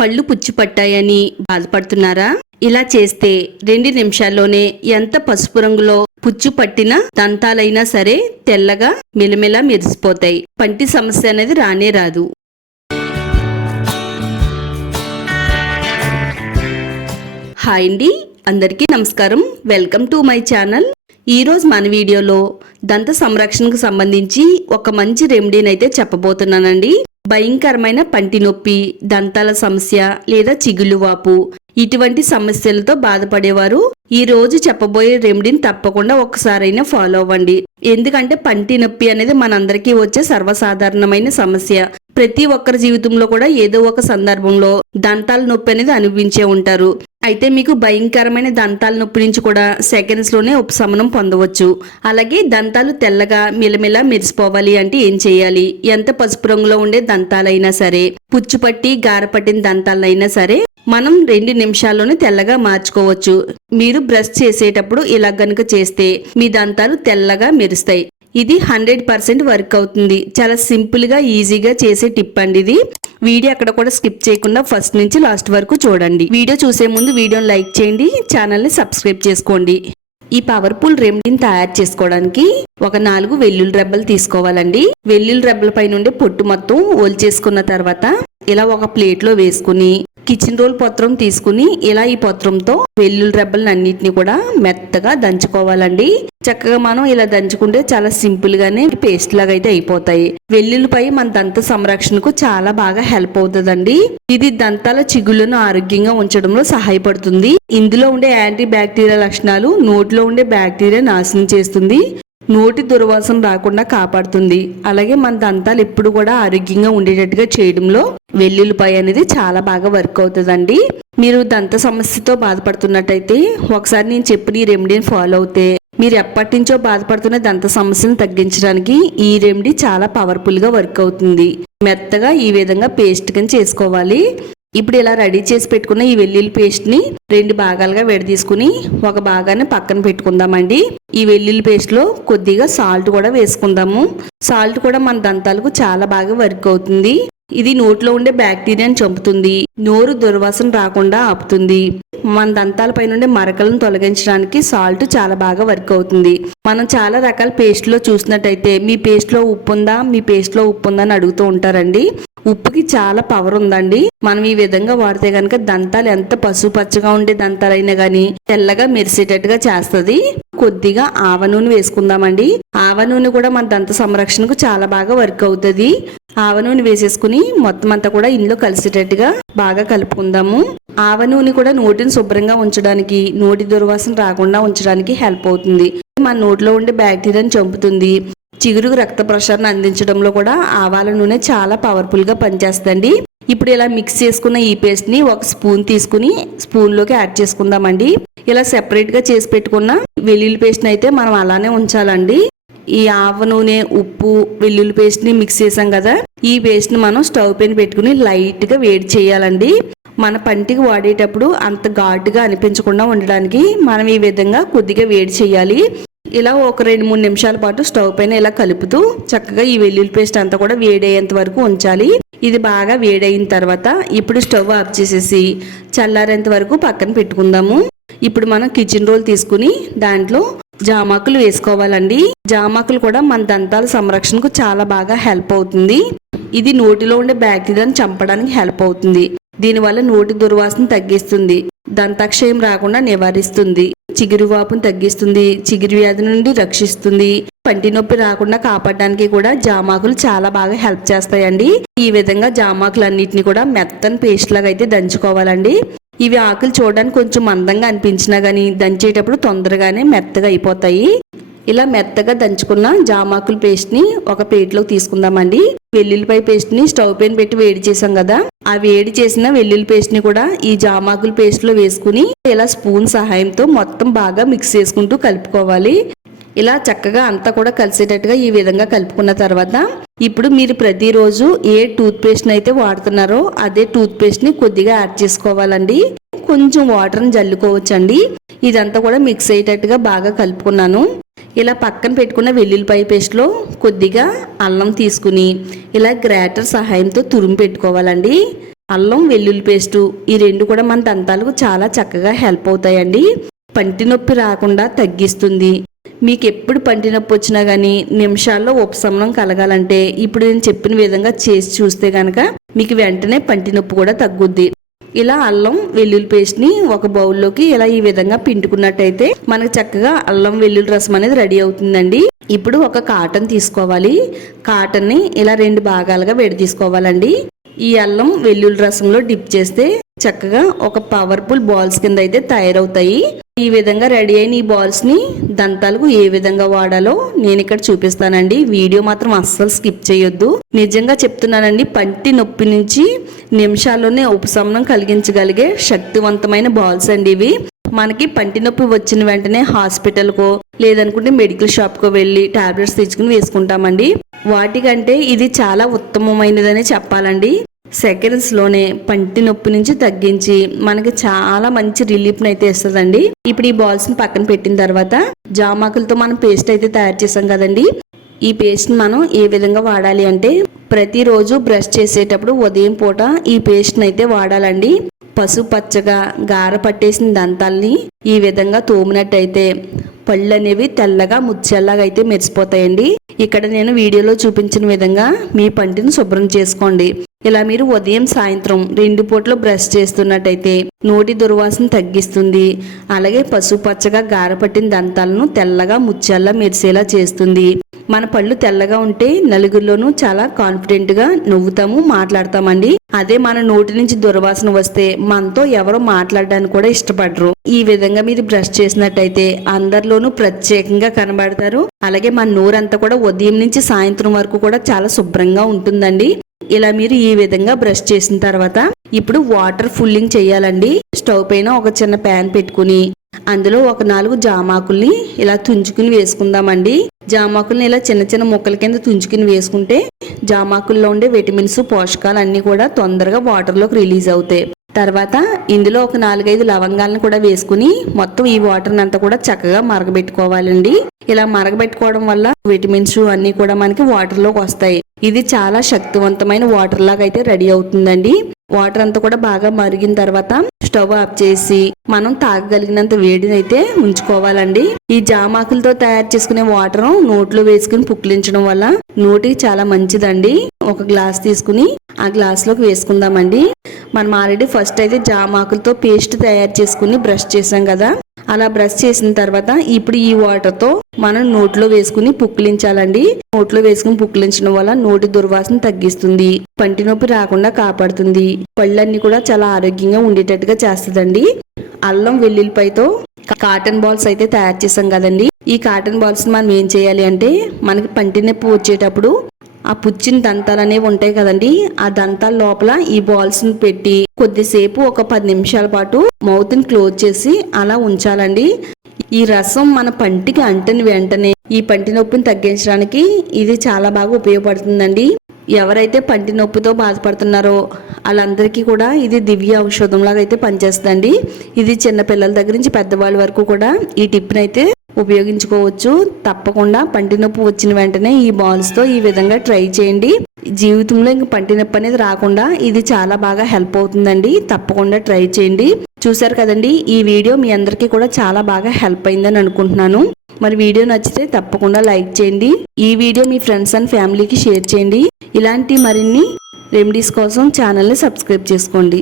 పళ్ళు పుచ్చి పట్టాయని బాధపడుతున్నారా? ఇలా చేస్తే 2 నిమిషాల్లోనే ఎంత పసుపు రంగులో పుచ్చు పట్టిన దంతాలైనా సరే తెల్లగా మిలమిలా మెరిసిపోతాయి. పంటి సమస్య అనేది రానే రాదు. హాయ్ అండి, అందరికీ నమస్కారం. Welcome to my channel. ఈరోజు మన వీడియోలో దంత సంరక్షణకు సంబంధించి ఒక మంచి రెమెడీని అయితే చెప్పబోతున్నానండి. భయంకరమైన పంటి నొప్పి, దంతాల సమస్య లేదా చిగుళ్ళు వాపు ఇటువంటి సమస్యలతో బాధపడేవారు ఈ రోజు చెప్పబోయే రెమెడీని తప్పకుండా ఒక్కసారైనా ఫాలో అవ్వండి. ఎందుకంటే పంటి నొప్పి అనేది మనందరికీ వచ్చే సర్వసాధారణమైన సమస్య. ప్రతి ఒక్కరి జీవితంలో కూడా ఏదో ఒక సందర్భంలో దంతాల నొప్పి అనేది అనుభవించే ఉంటారు. అయితే మీకు భయంకరమైన దంతాల నొప్పి నుంచి కూడా సెకండ్స్ లోనే ఉపశమనం పొందవచ్చు. అలాగే దంతాలు తెల్లగా మిలమిలా మెరిసిపోవాలి అంటే ఏం చేయాలి? ఎంత పసుపు రంగులో ఉండే దంతాలైనా సరే, పుచ్చుపట్టి గారపట్టిన దంతాలైనా సరే మనం 2 నిమిషాల్లోనే తెల్లగా మార్చుకోవచ్చు. మీరు బ్రష్ చేసేటప్పుడు ఇలా గనుక చేస్తే మీ దంతాలు తెల్లగా మెరుస్తాయి. ఇది 100% వర్క్ అవుతుంది. చాలా సింపుల్ గా ఈజీగా చేసే టిప్ అండి ఇది. వీడియో అక్కడ కూడా స్కిప్ చేయకుండా ఫస్ట్ నుంచి లాస్ట్ వరకు చూడండి. వీడియో చూసే ముందు వీడియోని లైక్ చేయండి, ఛానల్ ని సబ్స్క్రైబ్ చేసుకోండి. ఈ పవర్ఫుల్ రెమెడీని తయారు చేసుకోవడానికి ఒక 4 వెల్లుల్లి రెబ్బలు తీసుకోవాలండి. వెల్లుల్లి రెబ్బల పై నుండి పొట్టు మొత్తం ఒలిచేసుకున్న తర్వాత ఇలా ఒక ప్లేట్ లో వేసుకుని కిచెన్ రోల్ పత్రం తీసుకుని ఇలా ఈ పత్రంతో వెల్లుల్లి రెబ్బలను అన్నిటిని కూడా మెత్తగా దంచుకోవాలండి. చక్కగా మనం ఇలా దంచుకుంటే చాలా సింపుల్ గానే పేస్ట్ లాగా అయితే అయిపోతాయి. వెల్లుల్లిపై మన దంత సంరక్షణకు చాలా బాగా హెల్ప్ అవుతుందండి. ఇది దంతాల చిగుళ్లను ఆరోగ్యంగా ఉంచడంలో సహాయపడుతుంది. ఇందులో ఉండే యాంటీ బ్యాక్టీరియా లక్షణాలు నోటిలో ఉండే బ్యాక్టీరియా నాశనం చేస్తుంది, నోటి దుర్వాసన రాకుండా కాపాడుతుంది. అలాగే మన దంతాలు ఎప్పుడు కూడా ఆరోగ్యంగా ఉండేటట్టుగా చేయడంలో వెల్లుల్లిపాయ అనేది చాలా బాగా వర్క్ అవుతుందండి. మీరు దంత సమస్యతో బాధపడుతున్నట్టయితే ఒకసారి నేను చెప్పిన ఈ రెమెడీని ఫాలో అవుతే మీరు ఎప్పటి నుంచో బాధపడుతున్న దంత సమస్యను తగ్గించడానికి ఈ రెమెడీ చాలా పవర్ఫుల్ గా వర్క్ అవుతుంది. మెత్తగా ఈ విధంగా పేస్ట్ కింద చేసుకోవాలి. ఇప్పుడు ఇలా రెడీ చేసి పెట్టుకున్న ఈ వెల్లుల్లి పేస్ట్ ని 2 భాగాలుగా విడదీసుకుని ఒక భాగాన్ని పక్కన పెట్టుకుందామండి. ఈ వెల్లుల్లి పేస్ట్ లో కొద్దిగా సాల్ట్ కూడా వేసుకుందాము. సాల్ట్ కూడా మన దంతాలకు చాలా బాగా వర్క్ అవుతుంది. ఇది నోట్లో ఉండే బ్యాక్టీరియాని చంపుతుంది, నోరు దుర్వాసన రాకుండా ఆపుతుంది. మన దంతాల పై నుండి మరకలను తొలగించడానికి సాల్ట్ చాలా బాగా వర్క్ అవుతుంది. మనం చాలా రకాల పేస్ట్ లో చూసినట్టయితే మీ పేస్ట్ లో ఉప్పు ఉందా, మీ పేస్ట్ లో ఉప్పు ఉందా అని అడుగుతూ ఉంటారండి. ఉప్పుకి చాలా పవర్ ఉందండి. మనం ఈ విధంగా వాడితే గనక దంతాలు ఎంత పసుపు పచ్చగా ఉండే దంతాలైనా గానీ తెల్లగా మెరిసేటట్టుగా చేస్తుంది. కొద్దిగా ఆవ నూనె వేసుకుందామండి. ఆవ నూనె కూడా మన దంత సంరక్షణకు చాలా బాగా వర్క్ అవుతుంది. ఆవ నూనె వేసేసుకుని మొత్తం అంతా కూడా ఇందులో కలిసేటట్టుగా బాగా కలుపుకుందాము. ఆవ నూనె కూడా నోటిని శుభ్రంగా ఉంచడానికి, నోటి దుర్వాసన రాకుండా ఉంచడానికి హెల్ప్ అవుతుంది. మన నోటిలో ఉండే బ్యాక్టీరియాని చంపుతుంది. చిగురుకు రక్త ప్రసరణ అందించడంలో కూడా ఆవాల నూనె చాలా పవర్ఫుల్ గా పనిచేస్తుంది. ఇప్పుడు ఇలా మిక్స్ చేసుకున్న ఈ పేస్ట్ ని ఒక స్పూన్ తీసుకుని స్పూన్ లోకి యాడ్ చేసుకుందామండి. ఇలా సెపరేట్ గా చేసి పెట్టుకున్న వెల్లుల్లి పేస్ట్ ని అయితే మనం అలానే ఉంచాలండి. ఈ ఆవ నూనె, ఉప్పు, వెల్లుల్లి పేస్ట్ ని మిక్స్ చేసాం కదా, ఈ పేస్ట్ ని మనం స్టవ్ పైన పెట్టుకుని లైట్ గా వేడి చేయాలండి. మన పంటికి వాడేటప్పుడు అంత ఘాటుగా అనిపించకుండా ఉండడానికి మనం ఈ విధంగా కొద్దిగా వేడి చేయాలి. ఇలా ఒక 2-3 నిమిషాల పాటు స్టవ్ పైన ఇలా కలుపుతూ చక్కగా ఈ వెల్లుల్లి పేస్ట్ అంతా కూడా వేడయ్యేంత వరకు ఉంచాలి. ఇది బాగా వేడైన తర్వాత ఇప్పుడు స్టవ్ ఆఫ్ చేసేసి చల్లారేంత వరకు పక్కన పెట్టుకుందాము. ఇప్పుడు మనం కిచెన్ రోల్ తీసుకుని దాంట్లో జామాకులు వేసుకోవాలండి. జామాకులు కూడా మన దంతాల సంరక్షణకు చాలా బాగా హెల్ప్ అవుతుంది. ఇది నోటిలో ఉండే బ్యాక్టీరియాను చంపడానికి హెల్ప్ అవుతుంది. దీనివల్ల నోటి దుర్వాసన తగ్గిస్తుంది, దంతాక్షయం రాకుండా నివారిస్తుంది, చిగురు వాపును తగ్గిస్తుంది, చిగురు వ్యాధి నుండి రక్షిస్తుంది, పంటి నొప్పి రాకుండా కాపాడడానికి కూడా జామాకులు చాలా బాగా హెల్ప్ చేస్తాయండి. ఈ విధంగా జామాకులు అన్నిటిని కూడా మెత్తని పేస్ట్ లాగా అయితే దంచుకోవాలండి. ఇవి ఆకులు చూడడానికి కొంచెం మందంగా అనిపించినా గానీ దంచేటప్పుడు తొందరగానే మెత్తగా అయిపోతాయి. ఇలా మెత్తగా దంచుకున్న జామాకుల పేస్ట్ ని ఒక ప్లేట్లోకి తీసుకుందామండి. వెల్లుల్లిపాయ పేస్ట్ ని స్టవ్ పైన పెట్టి వేడి చేసాం కదా, ఆ వేడి చేసిన వెల్లుల్లి పేస్ట్ ని కూడా ఈ జామాకుల పేస్ట్ లో వేసుకుని ఇలా స్పూన్ సహాయంతో మొత్తం బాగా మిక్స్ చేసుకుంటూ కలుపుకోవాలి. ఇలా చక్కగా అంతా కూడా కలిసేటట్టుగా ఈ విధంగా కలుపుకున్న తర్వాత ఇప్పుడు మీరు ప్రతిరోజు ఏ టూత్ పేస్ట్ అయితే వాడుతున్నారో అదే టూత్ పేస్ట్ ని కొద్దిగా యాడ్ చేసుకోవాలండి. కొంచెం వాటర్ని జల్లుకోవచ్చండి. ఇదంతా కూడా మిక్స్ అయ్యేటట్టుగా బాగా కలుపుకున్నాను. ఇలా పక్కన పెట్టుకున్న వెల్లుల్లిపాయ పేస్ట్లో కొద్దిగా అల్లం తీసుకుని ఇలా గ్రేటర్ సహాయంతో తురుము పెట్టుకోవాలండి. అల్లం వెల్లుల్లి పేస్టు ఈ రెండు కూడా మన దంతాలకు చాలా చక్కగా హెల్ప్ అవుతాయండి. పంటి నొప్పి రాకుండా తగ్గిస్తుంది. మీకు ఎప్పుడు పంటి నొప్పి వచ్చినా కానీ నిమిషాల్లో ఉపశమనం కలగాలంటే ఇప్పుడు నేను చెప్పిన విధంగా చేసి చూస్తే కనుక మీకు వెంటనే పంటి నొప్పి కూడా తగ్గుద్ది. ఇలా అల్లం వెల్లుల్లి పేస్ట్ని ఒక బౌల్లోకి ఇలా ఈ విధంగా పిండుకున్నట్టయితే మనకు చక్కగా అల్లం వెల్లుల్లి రసం అనేది రెడీ అవుతుందండి. ఇప్పుడు ఒక కాటన్ తీసుకోవాలి. కాటన్ని ఇలా 2 భాగాలుగా విడదీసుకోవాలండి. ఈ అల్లం వెల్లుల్లి రసంలో డిప్ చేస్తే చక్కగా ఒక పవర్ఫుల్ బాల్స్ కింద అయితే తయారవుతాయి. ఈ విధంగా రెడీ అయిన ఈ బాల్స్ ని దంతాలకు ఏ విధంగా వాడాలో నేను ఇక్కడ చూపిస్తానండి. వీడియో మాత్రం అస్సలు స్కిప్ చేయొద్దు. నిజంగా చెప్తున్నానండి, పంటి నొప్పి నుంచి నిమిషాల్లోనే ఉపశమనం కలిగించగలిగే శక్తివంతమైన బాల్స్ అండి ఇవి. మనకి పంటి నొప్పి వచ్చిన వెంటనే హాస్పిటల్కో లేదనుకుంటే మెడికల్ షాప్కో వెళ్ళి టాబ్లెట్స్ తెచ్చుకుని వేసుకుంటామండి. వాటికంటే ఇది చాలా ఉత్తమమైనదని చెప్పాలండి. సెకండ్స్లోనే పంటి నొప్పి నుంచి తగ్గించి మనకి చాలా మంచి రిలీఫ్ని అయితే ఇస్తుందండి. ఇప్పుడు ఈ బాల్స్ని పక్కన పెట్టిన తర్వాత జామాకులతో మనం పేస్ట్ అయితే తయారు చేసాం కదండి. ఈ పేస్ట్ని మనం ఏ విధంగా వాడాలి అంటే ప్రతిరోజు బ్రష్ చేసేటప్పుడు ఉదయం పూట ఈ పేస్ట్ని అయితే వాడాలండి. పసుపచ్చగా గార పట్టేసిన దంతాల్ని ఈ విధంగా తోమినట్టయితే పళ్ళు అనేవి తెల్లగా ముచ్చెల్లాగా అయితే మెరిసిపోతాయండి. ఇక్కడ నేను వీడియోలో చూపించిన విధంగా మీ పంటిని శుభ్రం చేసుకోండి. ఇలా మీరు ఉదయం సాయంత్రం 2 పూటలు బ్రష్ చేస్తున్నట్టయితే నోటి దుర్వాసన తగ్గిస్తుంది. అలాగే పసుపచ్చగా గారపట్టిన దంతాలను తెల్లగా ముచ్చెల్లా మెరిసేలా చేస్తుంది. మన పళ్ళు తెల్లగా ఉంటే నలుగురిలోనూ చాలా కాన్ఫిడెంట్ గా నవ్వుతాము, మాట్లాడతామండి. అదే మన నోటి నుంచి దుర్వాసన వస్తే మనతో ఎవరో మాట్లాడడానికి కూడా ఇష్టపడరు. ఈ విధంగా మీరు బ్రష్ చేసినట్టయితే అందరిలోనూ ప్రత్యేకంగా కనబడతారు. అలాగే మన నోరంతా కూడా ఉదయం నుంచి సాయంత్రం వరకు కూడా చాలా శుభ్రంగా ఉంటుందండి. ఇలా మీరు ఈ విధంగా బ్రష్ చేసిన తర్వాత ఇప్పుడు వాటర్ ఫుల్లింగ్ చేయాలండి. స్టవ్ పైన ఒక చిన్న ప్యాన్ పెట్టుకుని అందులో ఒక 4 జామాకుల్ని ఇలా తుంచుకుని వేసుకుందామండి. జామాకుల్ని ఇలా చిన్న చిన్న ముక్కల కింద తుంచుకుని వేసుకుంటే జామాకుల్లో ఉండే విటమిన్స్ పోషకాలు అన్ని కూడా తొందరగా వాటర్లోకి రిలీజ్ అవుతాయి. తర్వాత ఇందులో ఒక 4-5 లవంగాలను కూడా వేసుకుని మొత్తం ఈ వాటర్ అంతా కూడా చక్కగా మరగబెట్టుకోవాలండి. ఇలా మరగబెట్టుకోవడం వల్ల విటమిన్స్ అన్ని కూడా మనకి వాటర్ లోకి వస్తాయి. ఇది చాలా శక్తివంతమైన వాటర్ లాగా అయితే రెడీ అవుతుందండి. వాటర్ అంతా కూడా బాగా మరిగిన తర్వాత స్టవ్ ఆఫ్ చేసి మనం తాగగలిగినంత వేడిని అయితే ఉంచుకోవాలండి. ఈ జామాకులతో తయారు చేసుకునే వాటర్ నోట్లో వేసుకుని పుక్కిలించడం వల్ల నోటికి చాలా మంచిదండి. ఒక గ్లాస్ తీసుకుని ఆ గ్లాస్ లోకి వేసుకుందామండి. మనం ఆల్రెడీ ఫస్ట్ అయితే జామాకులతో పేస్ట్ తయారు చేసుకుని బ్రష్ చేసాం కదా. అలా బ్రష్ చేసిన తర్వాత ఇప్పుడు ఈ వాటర్ తో మనం నోట్లో వేసుకుని పుక్కిలించాలండి. నోట్లో వేసుకుని పుక్కిలించడం వల్ల నోటి దుర్వాసన తగ్గిస్తుంది, పంటి నొప్పి రాకుండా కాపాడుతుంది, పళ్ళన్నీ కూడా చాలా ఆరోగ్యంగా ఉండేటట్టుగా చేస్తుందండి. అల్లం వెల్లుల్లిపాయతో కాటన్ బాల్స్ అయితే తయారు చేసాం కదండి. ఈ కాటన్ బాల్స్ మనం ఏం చేయాలి అంటే మనకి పంటి నొప్పి వచ్చేటప్పుడు ఆ పుచ్చిన దంతాలు అనేవి ఉంటాయి కదండి. ఆ దంతాల లోపల ఈ బాల్స్ ని పెట్టి కొద్దిసేపు ఒక 10 నిమిషాల పాటు మౌత్ ని క్లోజ్ చేసి అలా ఉంచాలండి. ఈ రసం మన పంటికి అంటని వెంటనే ఈ పంటి నొప్పిని తగ్గించడానికి ఇది చాలా బాగా ఉపయోగపడుతుందండి. ఎవరైతే పంటి నొప్పితో బాధపడుతున్నారో వాళ్ళందరికీ కూడా ఇది దివ్య ఔషధం లాగా అయితే పనిచేస్తుందండి. ఇది చిన్న పిల్లల దగ్గర నుంచి పెద్దవాళ్ళ వరకు కూడా ఈ టిప్ని అయితే ఉపయోగించుకోవచ్చు. తప్పకుండా పంటి నొప్పి వచ్చిన వెంటనే ఈ బాల్స్ తో ఈ విధంగా ట్రై చేయండి. జీవితంలో ఇంక పంటి నొప్పి అనేది రాకుండా ఇది చాలా బాగా హెల్ప్ అవుతుందండి. తప్పకుండా ట్రై చేయండి. చూసారు కదండి, ఈ వీడియో మీ అందరికీ కూడా చాలా బాగా హెల్ప్ అయిందని అనుకుంటున్నాను. మరి వీడియో నచ్చితే తప్పకుండా లైక్ చేయండి. ఈ వీడియో మీ ఫ్రెండ్స్ అండ్ ఫ్యామిలీకి షేర్ చేయండి. ఇలాంటి మరిన్ని రెమెడీస్ కోసం ఛానల్ని సబ్స్క్రైబ్ చేసుకోండి.